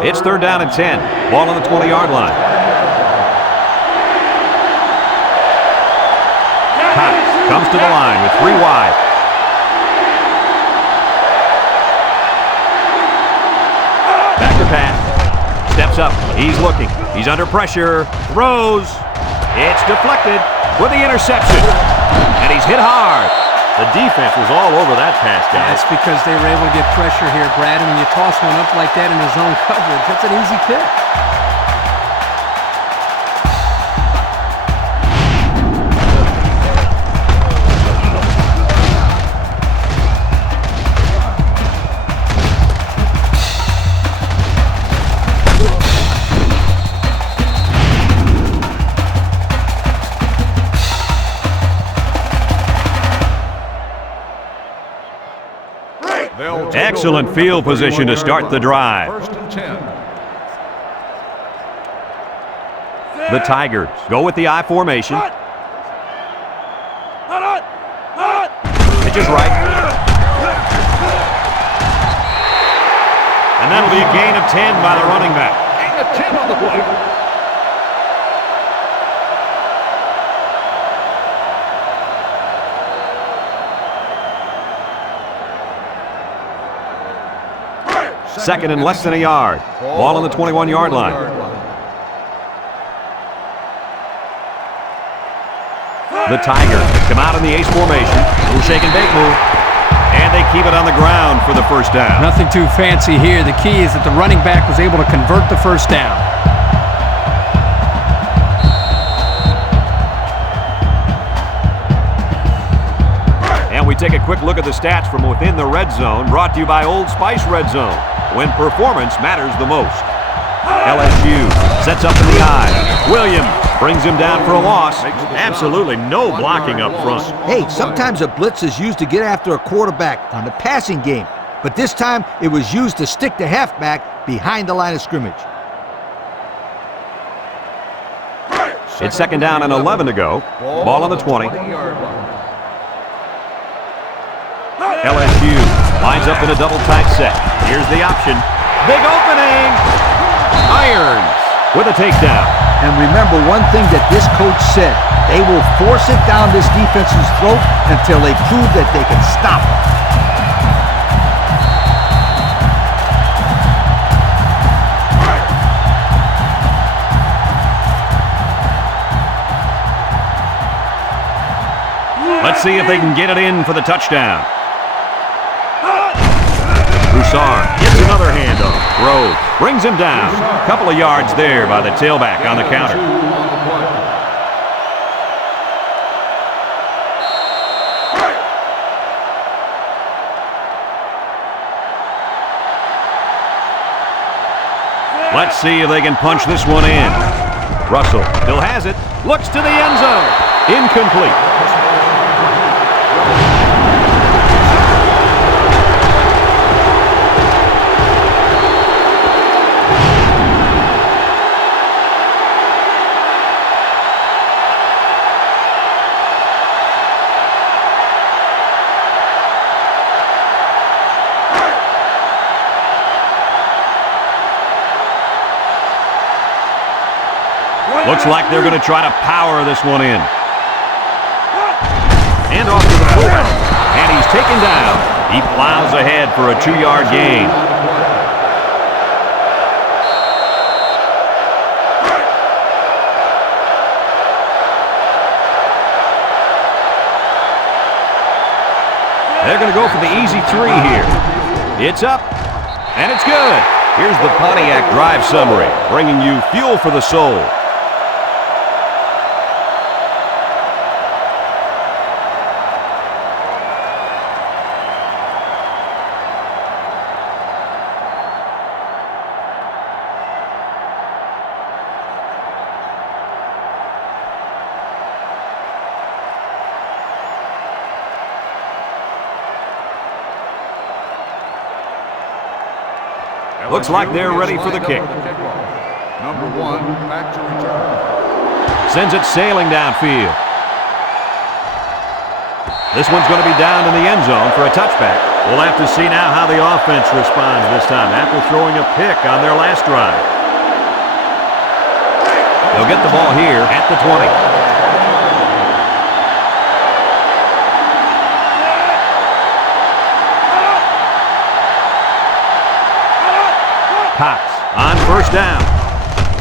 It's 3rd down and 10. Ball on the 20-yard line. Cox comes to the line with 3 wide. Back to pass. Steps up. He's looking. He's under pressure. Throws. It's deflected with the interception. And he's hit hard. The defense was all over that pass, guys. That's because they were able to get pressure here, Brad. And when you toss one up like that in his own coverage, that's an easy pick. Excellent field position to start the drive. 1st and 10. The Tigers go with the I formation. Pitch is right. And that'll be a gain of 10 by the running back. Gain of 10 on the play. Second and less than a yard. Ball on the 21-yard line. The Tigers come out in the ace formation. Little shake and bake move. And they keep it on the ground for the first down. Nothing too fancy here. The key is that the running back was able to convert the first down. And we take a quick look at the stats from within the red zone, brought to you by Old Spice Red Zone, when performance matters the most. LSU sets up in the I. Williams brings him down for a loss. Absolutely no blocking up front. Hey, sometimes a blitz is used to get after a quarterback on the passing game, but this time it was used to stick the halfback behind the line of scrimmage. It's second down and 11 to go. Ball on the 20. LSU lines up in a double tight set. Here's the option. Big opening. Irons with a takedown. And remember one thing that this coach said, they will force it down this defense's throat until they prove that they can stop it. Let's see if they can get it in for the touchdown. Broussard gets another handoff. Rhodes brings him down. A couple of yards there by the tailback on the counter. Let's see if they can punch this one in. Russell still has it. Looks to the end zone. Incomplete. Looks like they're going to try to power this one in. And off to the fullback. And he's taken down. He plows ahead for a 2-yard gain. They're going to go for the easy 3 here. It's up, and it's good. Here's the Pontiac drive summary, bringing you fuel for the soul. Looks like they're ready for the kick. Number 1, back to return. Sends it sailing downfield. This one's going to be down in the end zone for a touchback. We'll have to see now how the offense responds this time after throwing a pick on their last drive. They'll get the ball here at the 20. Cox on first down.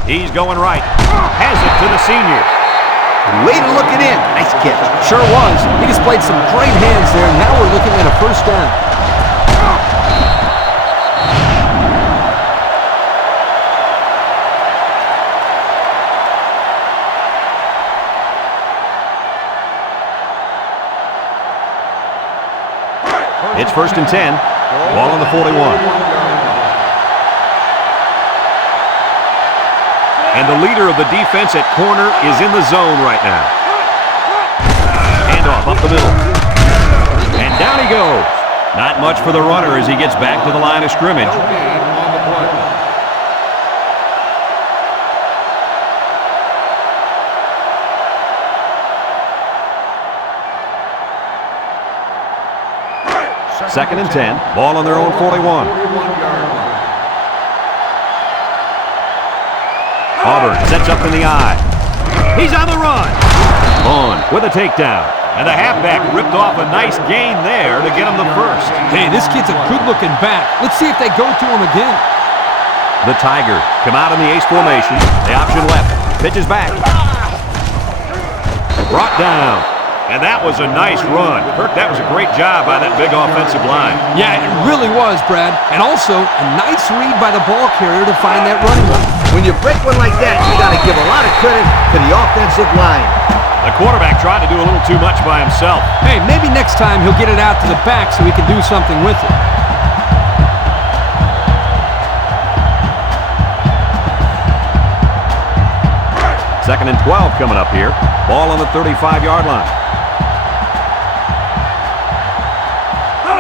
He's going right. Has it to the senior. Way to look it in. Nice catch. Sure was. He displayed some great hands there. Now we're looking at a first down. It's first and 10. Ball on the 41. And the leader of the defense at corner is in the zone right now. Handoff up the middle. And down he goes. Not much for the runner as he gets back to the line of scrimmage. No gain on the play. Second and 10. Ball on their own 41. 41-yard line. Auburn sets up in the eye. He's on the run. Vaughn with a takedown. And the halfback ripped off a nice gain there to get him the first. Hey, this kid's a good-looking back. Let's see if they go to him again. The Tigers come out in the ace formation. The option left. Pitches back. Brought down. And that was a nice run. Kirk, that was a great job by that big offensive line. Yeah, it really was, Brad. And also, a nice read by the ball carrier to find that running back. When you break one like that, you got to give a lot of credit to the offensive line. The quarterback tried to do a little too much by himself. Hey, maybe next time he'll get it out to the back so he can do something with it. Second and 12 coming up here. Ball on the 35-yard line.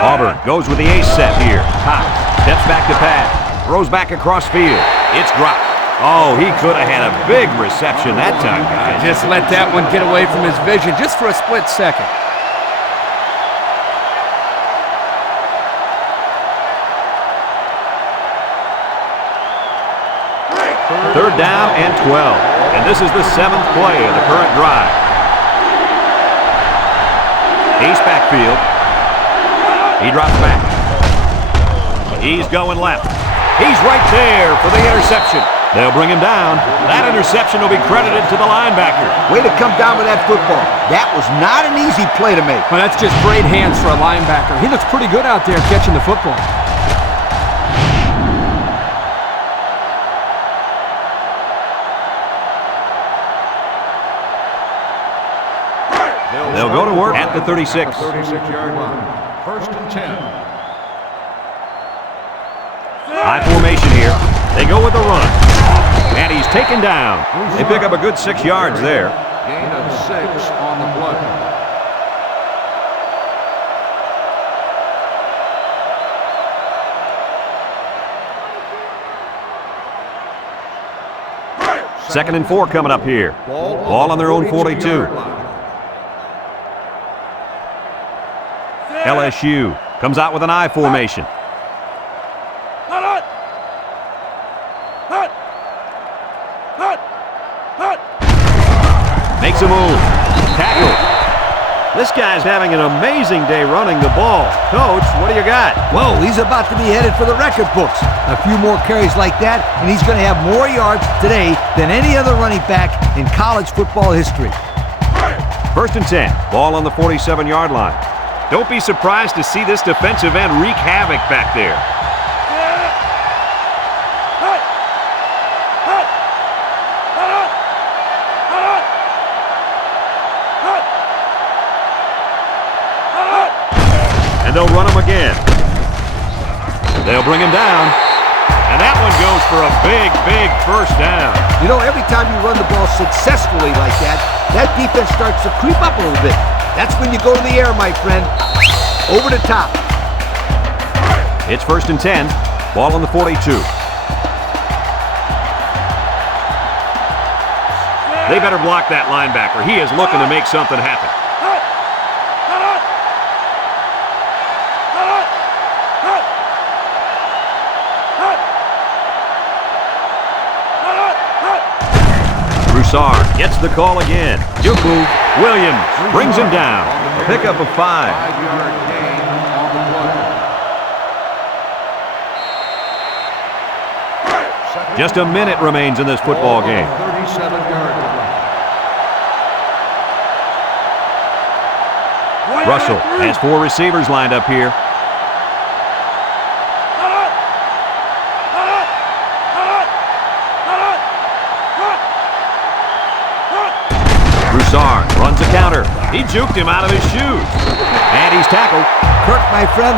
Auburn goes with the ace set here. Cox steps back to pass. Throws back across field. It's dropped. Oh, he could have had a big reception that time, guys. Just let that one get away from his vision just for a split second. Third down and 12. And this is the 7th play of the current drive. Ace backfield. He drops back. He's going left. He's right there for the interception. They'll bring him down. That interception will be credited to the linebacker. Way to come down with that football. That was not an easy play to make. Well, that's just great hands for a linebacker. He looks pretty good out there catching the football. They'll go to work at the 36. 36-yard line. First and 10. High formation here. They go with the run. And he's taken down. They pick up a good 6 yards there. Gain of 6 on the play. Second and 4 coming up here. Ball on their own 42. LSU comes out with an I formation. Makes a move. Tackle. This guy's having an amazing day running the ball. Coach, what do you got? Whoa, he's about to be headed for the record books. A few more carries like that, and he's going to have more yards today than any other running back in college football history. First and 10. Ball on the 47-yard line. Don't be surprised to see this defensive end wreak havoc back there. And they'll run him again. They'll bring him down. And that one goes for a big, big first down. You know, every time you run the ball successfully like that, that defense starts to creep up a little bit. That's when you go to the air, my friend. Over the top. It's first and 10. Ball on the 42. They better block that linebacker. He is looking to make something happen. Broussard gets the call again. Juku Williams brings him down. A pickup of 5. 5-yard gain on the play. Just a minute remains in this football game. 37-yard line. Russell has 4 receivers lined up here. Broussard runs a counter. He juked him out of his shoes. And he's tackled. Kirk, my friend,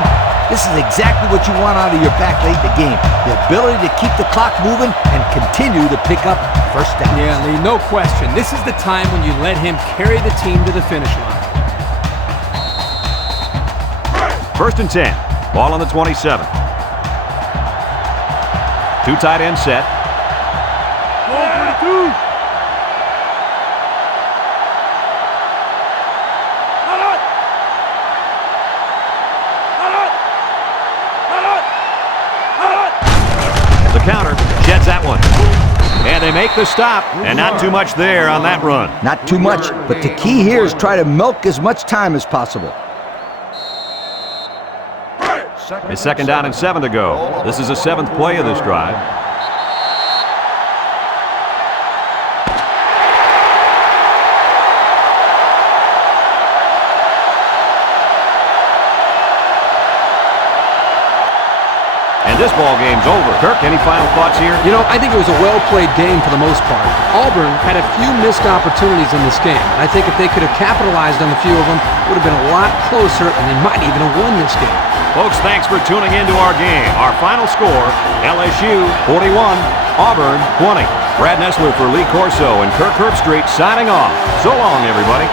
this is exactly what you want out of your back late in the game. The ability to keep the clock moving and continue to pick up first down. Yeah, Lee, no question. This is the time when you let him carry the team to the finish line. First and 10. Ball on the 27. Two tight end set. The counter sheds that one. And they make the stop, and not too much there on that run. Not too much, but the key here is try to milk as much time as possible. It's 2nd down and 7 to go. This is the 7th play of this drive. And this ball game's over. Kirk, any final thoughts here? You know, I think it was a well-played game for the most part. Auburn had a few missed opportunities in this game. I think if they could have capitalized on a few of them, it would have been a lot closer, and they might even have won this game. Folks, thanks for tuning into our game. Our final score, LSU 41, Auburn 20. Brad Nessler for Lee Corso and Kirk Herbstreit signing off. So long, everybody.